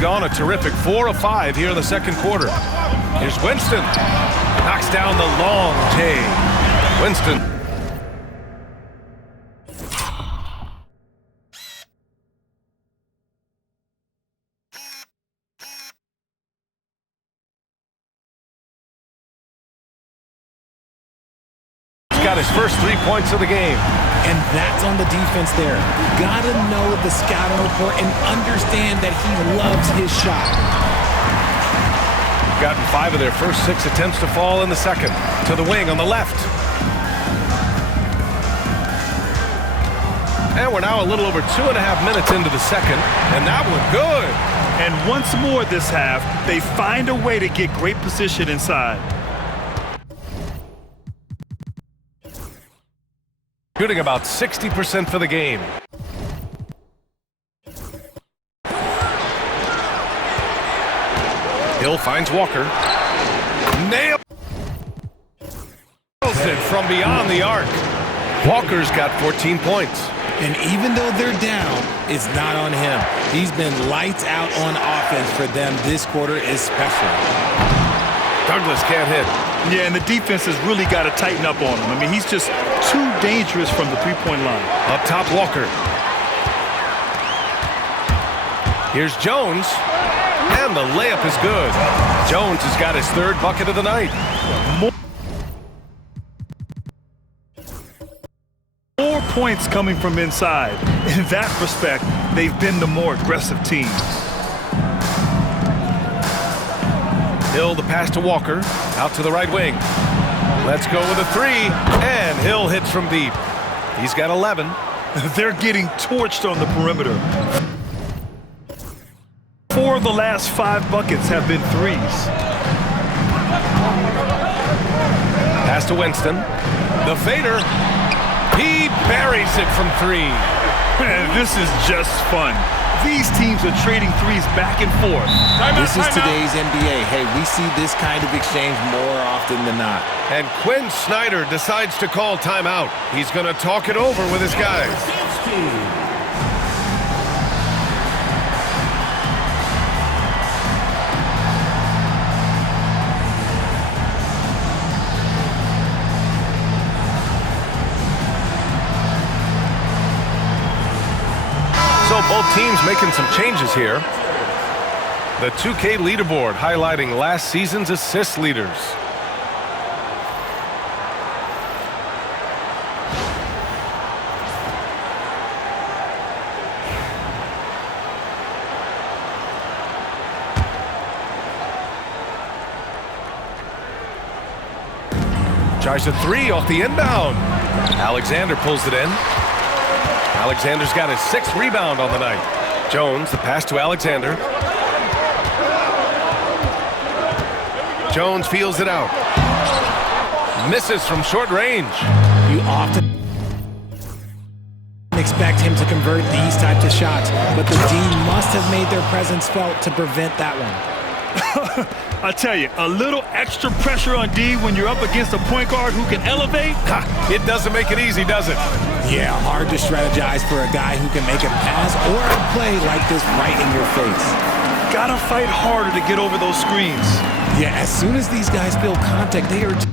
gone a terrific 4 of 5 here in the second quarter. Here's Winston. Knocks down the long J. Winston. Got his first 3 points of the game. And that's on the defense there. Gotta know the scouting report and understand that he loves his shot. Gotten 5 of their first 6 attempts to fall in the second. To the wing on the left. And we're now a little over 2.5 minutes into the second. And that one good. And once more this half, they find a way to get great position inside. Shooting about 60% for the game. Hill finds Walker. Nails it from beyond the arc. Walker's got 14 points. And even though they're down, it's not on him. He's been lights out on offense for them this quarter especially. Douglas can't hit. Yeah, and the defense has really got to tighten up on him. I mean, he's just too dangerous from the three-point line. Up top, Walker. Here's Jones. And the layup is good. Jones has got his 3rd bucket of the night. More points coming from inside. In that respect, they've been the more aggressive team. Hill the pass to Walker. Out to the right wing. Let's go with a 3. And Hill hits from deep. He's got 11. They're getting torched on the perimeter. 4 of the last 5 buckets have been threes. Pass to Winston. The fader. He buries it from 3. This is just fun. These teams are trading threes back and forth. This is today's NBA. Hey, we see this kind of exchange more often than not. And Quinn Snyder decides to call timeout. He's going to talk it over with his guys. So both teams making some changes here. The 2K leaderboard highlighting last season's assist leaders. Tries a 3 off the inbound. Alexander pulls it in. Alexander's got his 6th rebound on the night. Jones, the pass to Alexander. Jones feels it out. Misses from short range. You often expect him to convert these types of shots, but the D must have made their presence felt to prevent that one. I tell you, a little extra pressure on D when you're up against a point guard who can elevate. It doesn't make it easy, does it? Yeah, hard to strategize for a guy who can make a pass or a play like this right in your face. Gotta fight harder to get over those screens. Yeah, as soon as these guys feel contact, they are just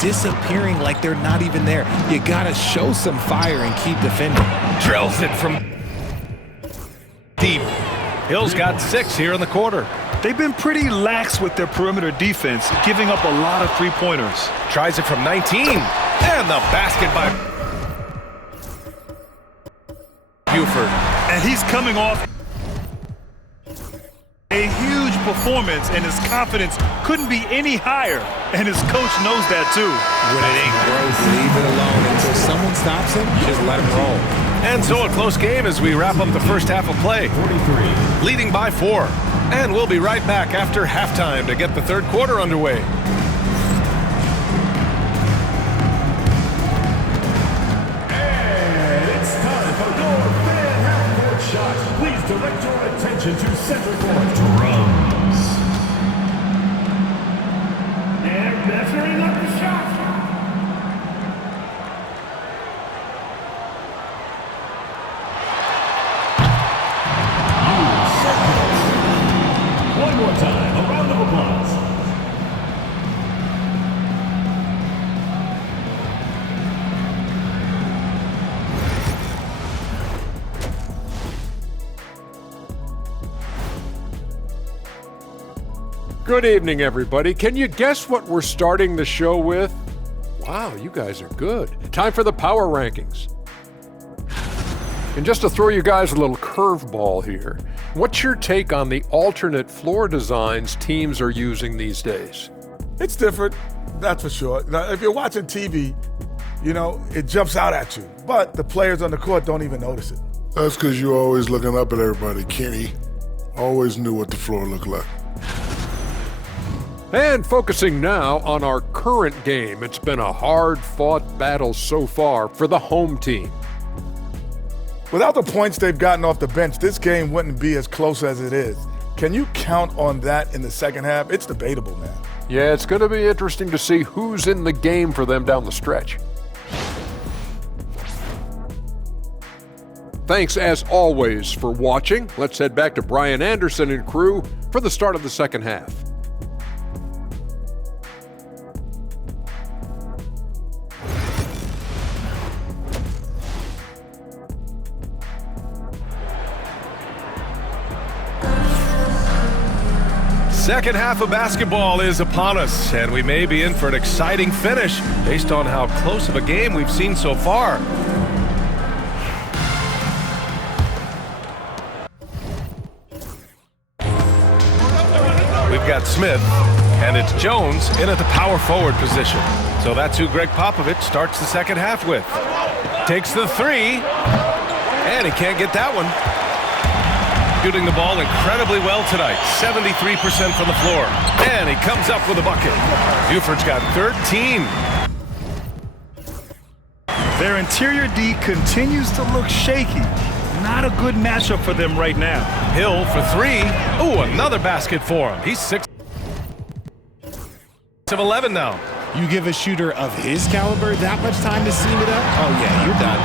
disappearing like they're not even there. You gotta show some fire and keep defending. Drills it from deep. Hill's got 6 here in the quarter. They've been pretty lax with their perimeter defense, giving up a lot of three-pointers. Tries it from 19. And the basket by Buford. And he's coming off a huge performance, and his confidence couldn't be any higher. And his coach knows that too. When it ain't growth, leave it alone. Until someone stops him, just let him roll. And so a close game as we wrap up the first half of play. 43. Leading by 4. And we'll be right back after halftime to get the third quarter underway. And it's time for your fan half-court shot. Please direct your attention to center court. Drums. And measuring up the shot. Good evening, everybody. Can you guess what we're starting the show with? Wow, you guys are good. Time for the power rankings. And just to throw you guys a little curveball here, what's your take on the alternate floor designs teams are using these days? It's different, that's for sure. Now, if you're watching TV, you know, it jumps out at you. But the players on the court don't even notice it. That's because you're always looking up at everybody, Kenny. Always knew what the floor looked like. And focusing now on our current game, it's been a hard-fought battle so far for the home team. Without the points they've gotten off the bench, this game wouldn't be as close as it is. Can you count on that in the second half? It's debatable, man. Yeah, it's going to be interesting to see who's in the game for them down the stretch. Thanks, as always, for watching. Let's head back to Brian Anderson and crew for the start of the second half. Second half of basketball is upon us, and we may be in for an exciting finish based on how close of a game we've seen so far. We've got Smith, and it's Jones in at the power forward position. So that's who Greg Popovich starts the second half with. Takes the three, and he can't get that one. Shooting the ball incredibly well tonight, 73% from the floor. And he comes up with a bucket. Buford's got 13. Their interior D continues to look shaky. Not a good matchup for them right now. Hill for three. Ooh, another basket for him. He's 6 of 11 now. You give a shooter of his caliber that much time to seam it up? Oh, yeah, you're done.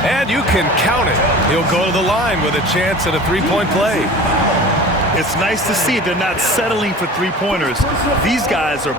And you can count it. He'll go to the line with a chance at a three-point play. It's nice to see they're not settling for three-pointers. These guys are...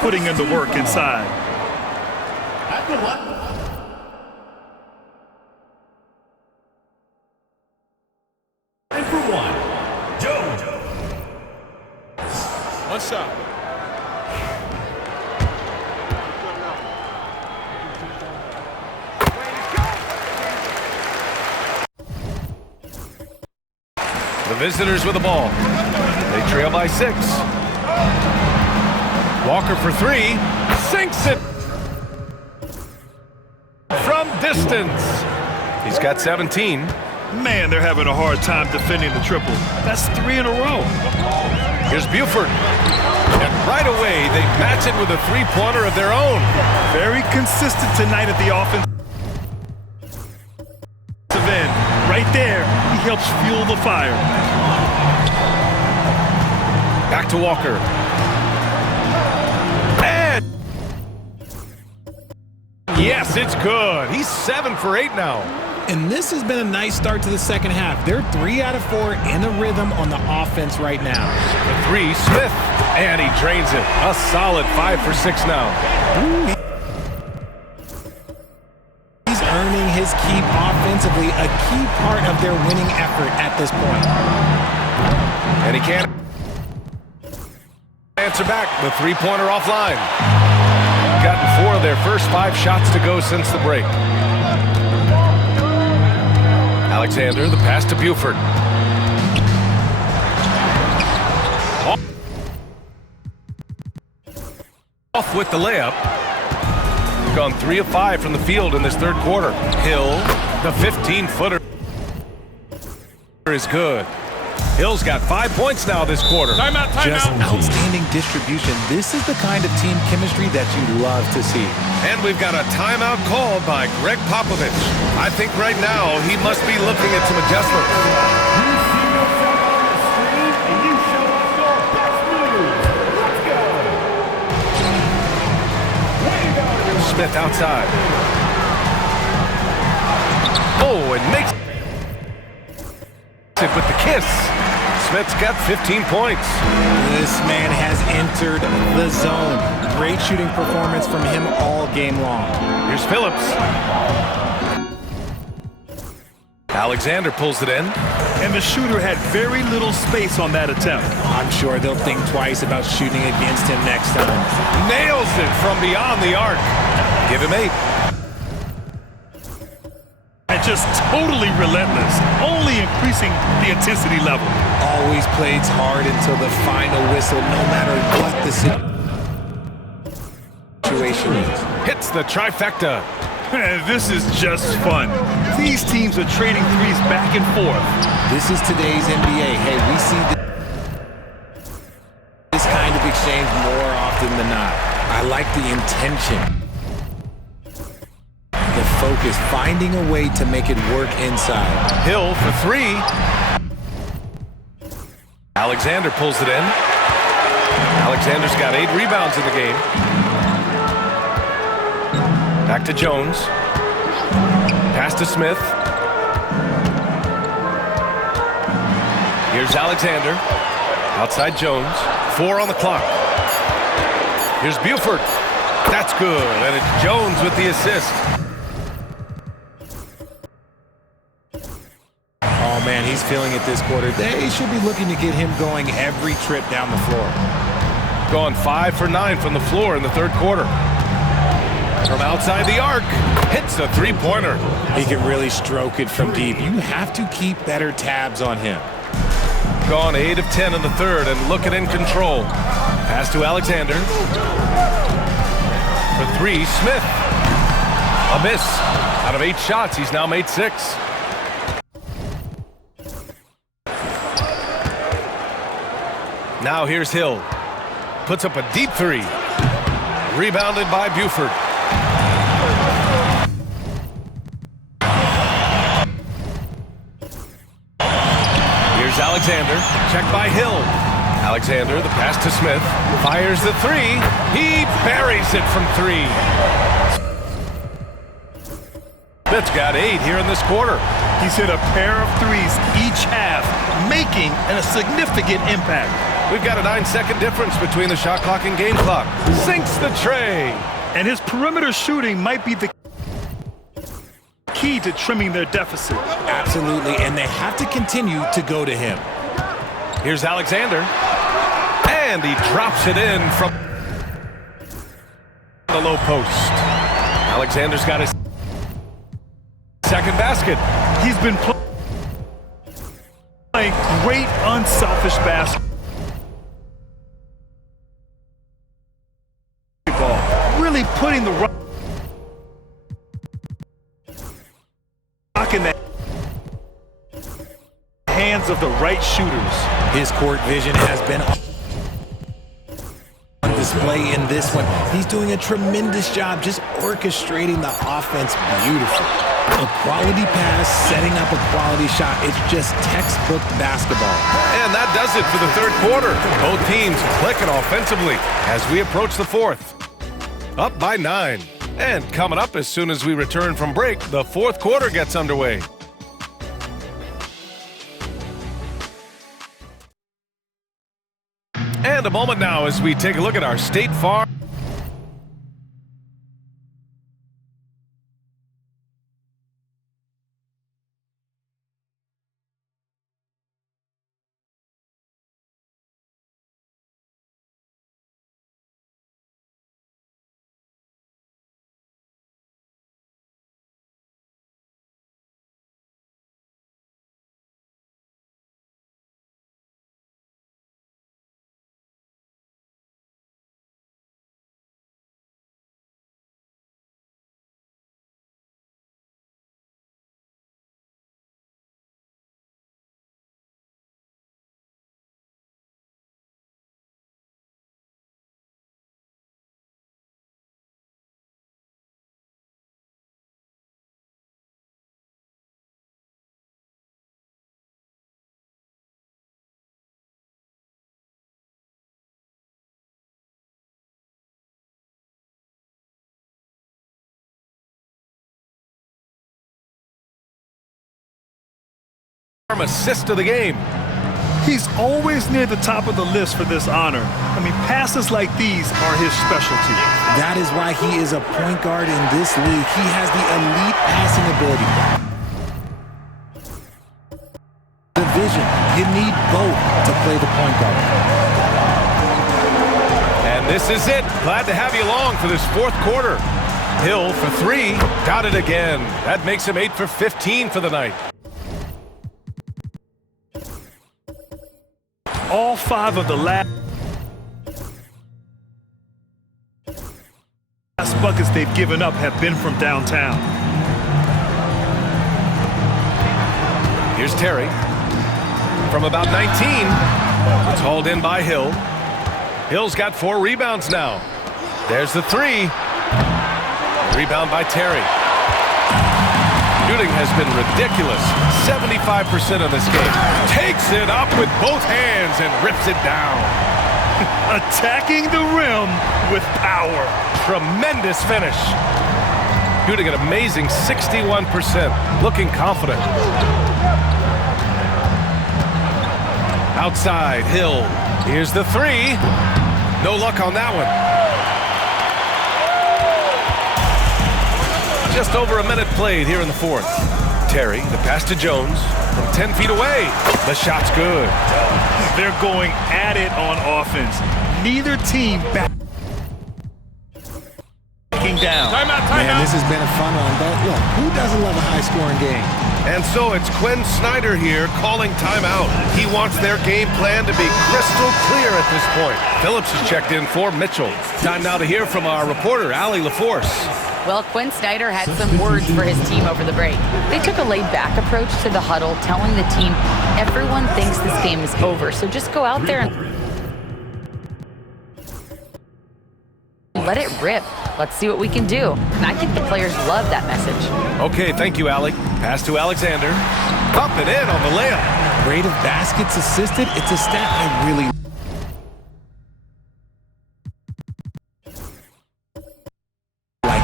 putting in the work inside. And for one, Jones. One shot. The visitors with the ball. They trail by 6. Walker for three, sinks it from distance. He's got 17. Man, they're having a hard time defending the triple. That's 3 in a row. Here's Buford. And right away, they match it with a three-pointer of their own. Very consistent tonight at the offensive end. Right there, he helps fuel the fire. Back to Walker. Yes, it's good. He's 7 for 8 now. And this has been a nice start to the second half. They're 3 out of 4 in a rhythm on the offense right now. The three, Smith, and he drains it. A solid 5 for 6 now. Ooh, he's earning his keep offensively, a key part of their winning effort at this point. And he can't answer back. The three-pointer offline. Gotten 4 of their first 5 shots to go since the break. Alexander, the pass to Buford. Off with the layup. Gone 3 of 5 from the field in this third quarter. Hill, the 15-footer is good. Hill's got 5 points now this quarter. Just outstanding distribution. This is the kind of team chemistry that you love to see. And we've got a timeout called by Greg Popovich. I think right now he must be looking at some adjustments. You see yourself on the screen, and you show us your best moves. Let's go. Way to go. Smith outside. Oh, and makes it with the kiss. Smith's got 15 points. This man has entered the zone. Great shooting performance from him all game long. Here's Phillips. Alexander pulls it in. And the shooter had very little space on that attempt. I'm sure they'll think twice about shooting against him next time. Nails it from beyond the arc. Give him 8. And just totally relentless, only increasing the intensity level. Always plays hard until the final whistle, no matter what the situation is. Hits the trifecta. This is just fun. These teams are trading threes back and forth. This is today's NBA. Hey, we see this kind of exchange more often than not. I like the intention. The focus, finding a way to make it work inside. Hill for 3. Alexander pulls it in. Alexander's got 8 rebounds in the game. Back to Jones. Pass to Smith. Here's Alexander. Outside Jones. 4 on the clock. Here's Buford. That's good, and it's Jones with the assist. Oh, man, he's feeling it this quarter. They should be looking to get him going every trip down the floor. Going 5 for 9 from the floor in the third quarter. From outside the arc, hits a three-pointer. He can really stroke it from deep. You have to keep better tabs on him. Gone 8 of 10 in the third and looking in control. Pass to Alexander. For 3, Smith. A miss. Out of 8 shots, he's now made 6. Now here's Hill. Puts up a deep 3. Rebounded by Buford. Here's Alexander. Checked by Hill. Alexander, the pass to Smith. Fires the 3. He buries it from 3. Smith's got 8 here in this quarter. He's hit a pair of threes each half, making a significant impact. We've got a 9-second difference between the shot clock and game clock. Sinks the tray. And his perimeter shooting might be the key to trimming their deficit. Absolutely, and they have to continue to go to him. Here's Alexander. And he drops it in from the low post. Alexander's got his second basket. He's been playing great unselfish basketball. Really putting the rock in the hands of the right shooters. His court vision has been on display in this one. He's doing a tremendous job just orchestrating the offense beautifully. A quality pass, setting up a quality shot. It's just textbook basketball. And that does it for the third quarter. Both teams clicking offensively as we approach the fourth. Up by 9. And coming up as soon as we return from break, the fourth quarter gets underway. And a moment now as we take a look at our State Farm assist of the game. He's always near the top of the list for this honor. I mean, passes like these are his specialty. That is why he is a point guard in this league. He has the elite passing ability. The vision. You need both to play the point guard. And this is it. Glad to have you along for this fourth quarter. Hill for three. Got it again. That makes him 8 for 15 for the night. All 5 of the last buckets they've given up have been from downtown. Here's Terry. From about 19. It's hauled in by Hill. Hill's got 4 rebounds now. There's the 3. Rebound by Terry. Shooting has been ridiculous. 75% of this game. Takes it up with both hands and rips it down. Attacking the rim with power. Tremendous finish. Shooting an amazing 61%. Looking confident. Outside, Hill. Here's the 3. No luck on that one. Just over a minute played here in the fourth. Terry, the pass to Jones from 10 feet away. The shot's good. They're going at it on offense. Neither team backing down. Man, this has been a fun one, but look, who doesn't love a high-scoring game? And so it's Quinn Snyder here calling timeout. He wants their game plan to be crystal clear at this point. Phillips is checked in for Mitchell. Time now to hear from our reporter, Allie LaForce. Well, Quinn Snyder had some words for his team over the break. They took a laid-back approach to the huddle, telling the team everyone thinks this game is over, so just go out there and let it rip. Let's see what we can do. And I think the players love that message. Okay, thank you, Allie. Pass to Alexander. Up and in on the layup. Rate of baskets assisted, it's a stat I really like.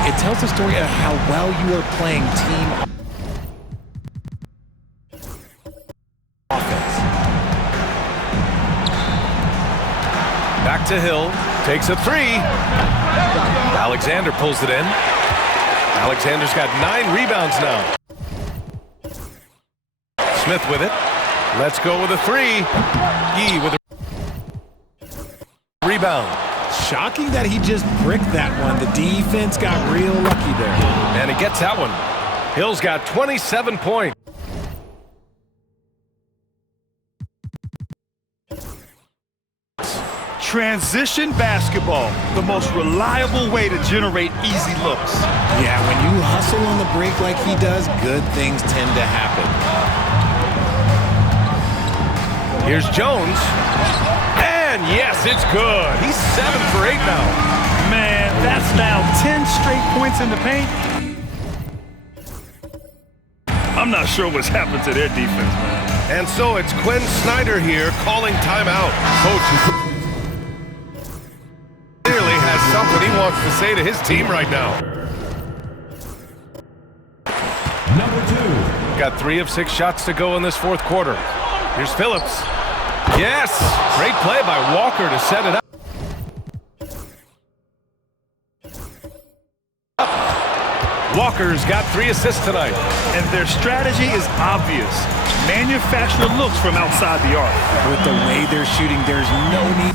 It tells the story of how well you are playing team offense. Back to Hill. Takes a 3. Alexander pulls it in. Alexander's got 9 rebounds now. Smith with it. Let's go with a 3. Yee with a rebound. Shocking that he just bricked that one. The defense got real lucky there. And he gets that one. Hill's got 27 points. Transition basketball, the most reliable way to generate easy looks. Yeah, when you hustle on the break like he does, good things tend to happen. Here's Jones. And yes, it's good. He's 7 for 8 now. Man, that's now 10 straight points in the paint. I'm not sure what's happened to their defense, man. And so it's Quinn Snyder here calling timeout. Coach clearly has something he wants to say to his team right now. Number 2. Got 3 of 6 shots to go in this fourth quarter. Here's Phillips. Yes! Great play by Walker to set it up. Walker's got 3 assists tonight. And their strategy is obvious. Manufacture looks from outside the arc. With the way they're shooting, there's no need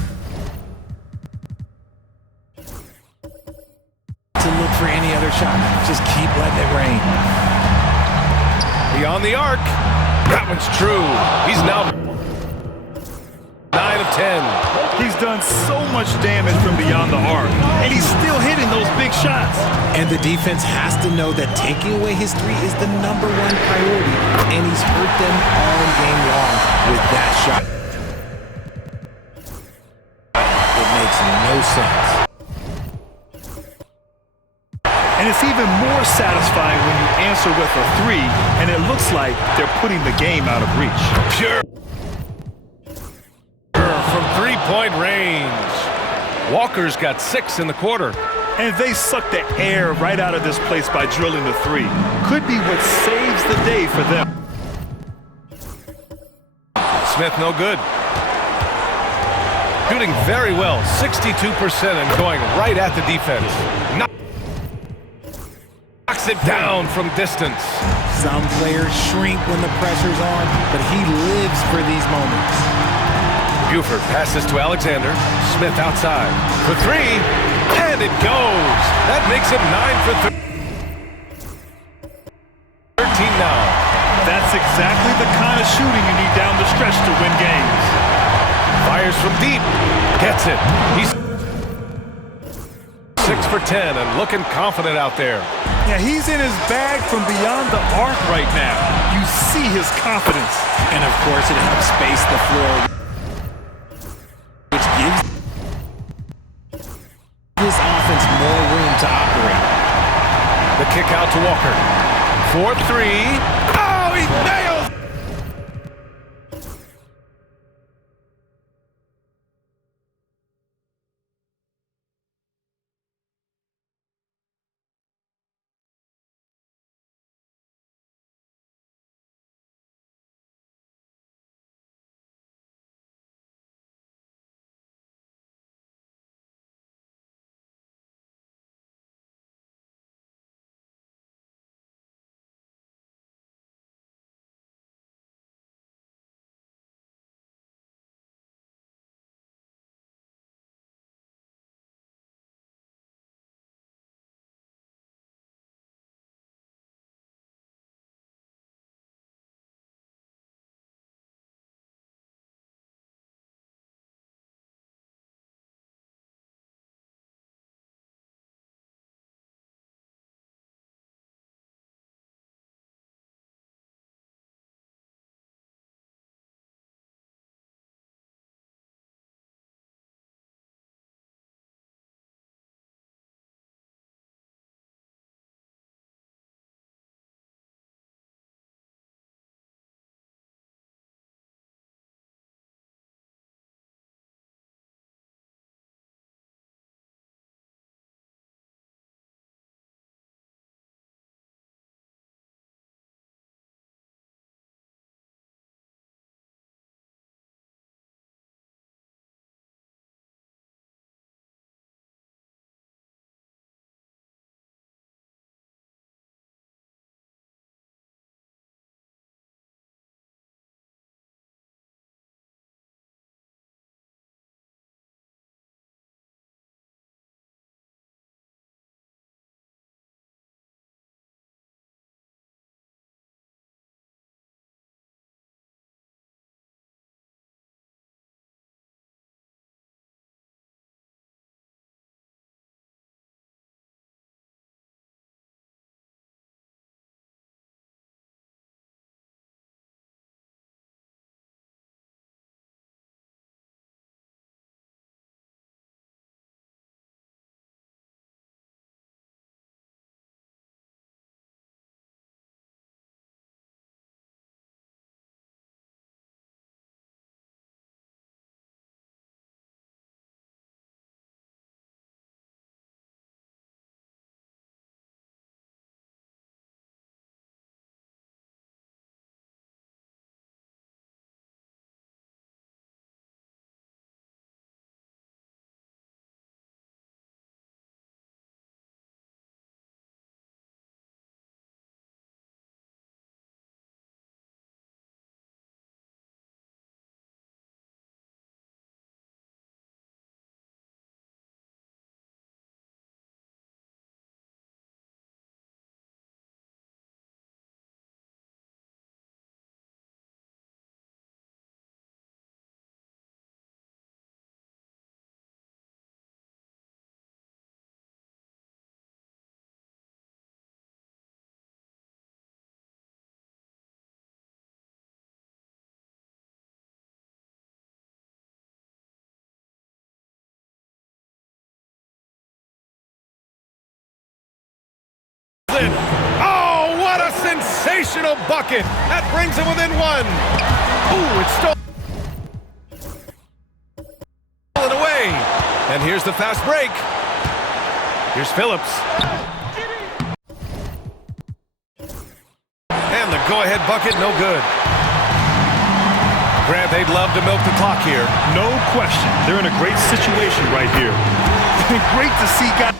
to look for any other shot. Just keep letting it rain. Beyond the arc. That one's true. He's now 9 of 10. He's done so much damage from beyond the arc, and he's still hitting those big shots. And the defense has to know that taking away his 3 is the #1 priority, and he's hurt them all game long with that shot. It makes no sense. And it's even more satisfying when you answer with a 3, and it looks like they're putting the game out of reach. Pure from 3-point range. Walker's got 6 in the quarter. And they suck the air right out of this place by drilling the 3. Could be what saves the day for them. Smith, no good. Shooting very well, 62% and going right at the defense. Knocks it down from distance. Some players shrink when the pressure's on, but he lives for these moments. Buford passes to Alexander. Smith outside for three, and it goes. That makes it 9 for 13 now. That's exactly the kind of shooting you need down the stretch to win games. Fires from deep. Gets it. He's 6 for 10 and looking confident out there. Yeah, he's in his bag from beyond the arc right now. You see his confidence. And of course, it helps space the floor, which gives this offense more room to operate. The kick out to Walker. 4-3. Oh, he nails! Oh, what a sensational bucket! That brings him within one. Ooh, it's stolen away. And here's the fast break. Here's Phillips. And the go-ahead bucket, no good. Grant, they'd love to milk the clock here. No question. They're in a great situation right here. Great to see guys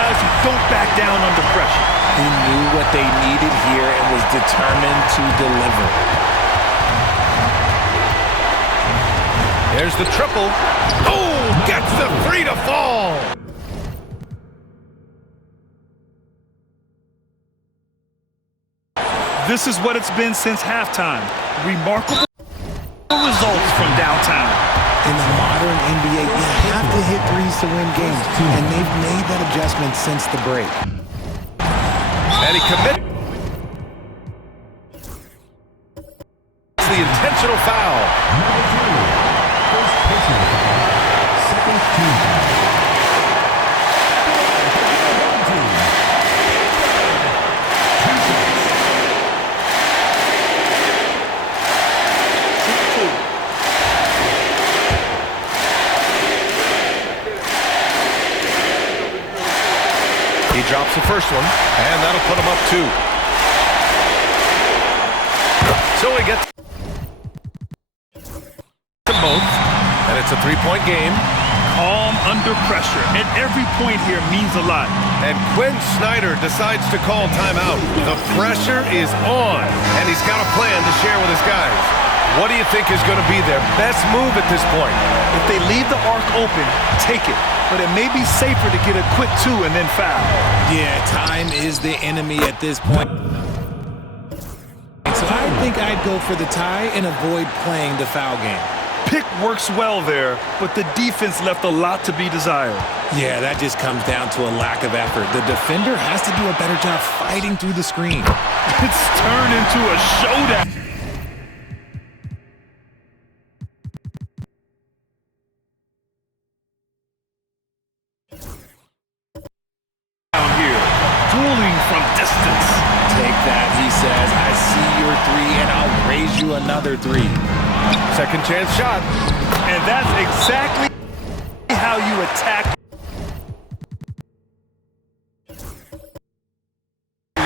who don't back down under pressure. He knew what they needed here and was determined to deliver. There's the triple. Oh, gets the three to fall. This is what it's been since halftime. Remarkable results from downtown. In the modern NBA, you have to hit threes to win games, and they've made that adjustment since the break. And he commits the intentional foul. Second team. He drops the first one, and that'll put him up 2. So he gets them both, and it's a 3-point game. Calm under pressure, and every point here means a lot. And Quinn Snyder decides to call timeout. The pressure is on, and he's got a plan to share with his guys. What do you think is going to be their best move at this point? If they leave the arc open, take it. But it may be safer to get a quick 2 and then foul. Yeah, time is the enemy at this point. So I think I'd go for the tie and avoid playing the foul game. Pick works well there, but the defense left a lot to be desired. Yeah, that just comes down to a lack of effort. The defender has to do a better job fighting through the screen. It's turned into a showdown. From distance. Take that, he says. I see your 3, and I'll raise you another 3. Second chance shot. And that's exactly how you attack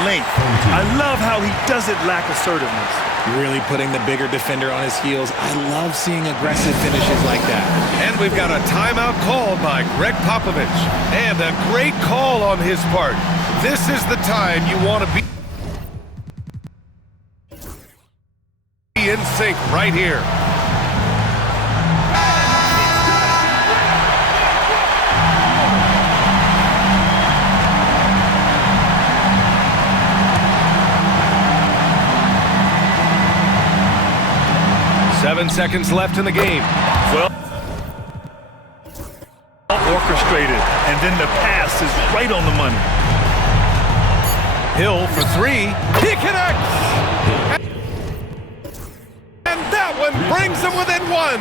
length. I love how he doesn't lack assertiveness. Really putting the bigger defender on his heels. I love seeing aggressive finishes like that. And we've got a timeout called by Greg Popovich. And a great call on his part. This is the time you want to be in sync right here. Seven seconds left in the game. Well, orchestrated, and then the pass is right on the money. Hill for 3. He connects! And that one brings him within 1.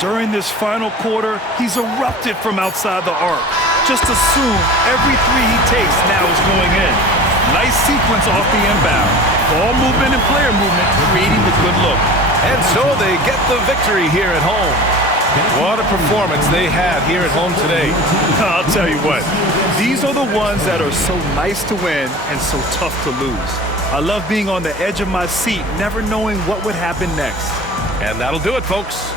During this final quarter, he's erupted from outside the arc. Just assume every 3 he takes now is going in. Nice sequence off the inbound. Ball movement and player movement creating the good look. And so they get the victory here at home. What a performance they had here at home today. I'll tell you what, these are the ones that are so nice to win and so tough to lose. I love being on the edge of my seat, never knowing what would happen next. And that'll do it, folks.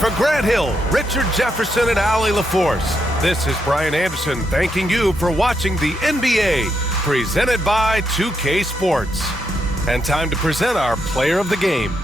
For Grant Hill, Richard Jefferson, and Allie LaForce, this is Brian Anderson thanking you for watching the NBA, presented by 2K Sports. And time to present our player of the game.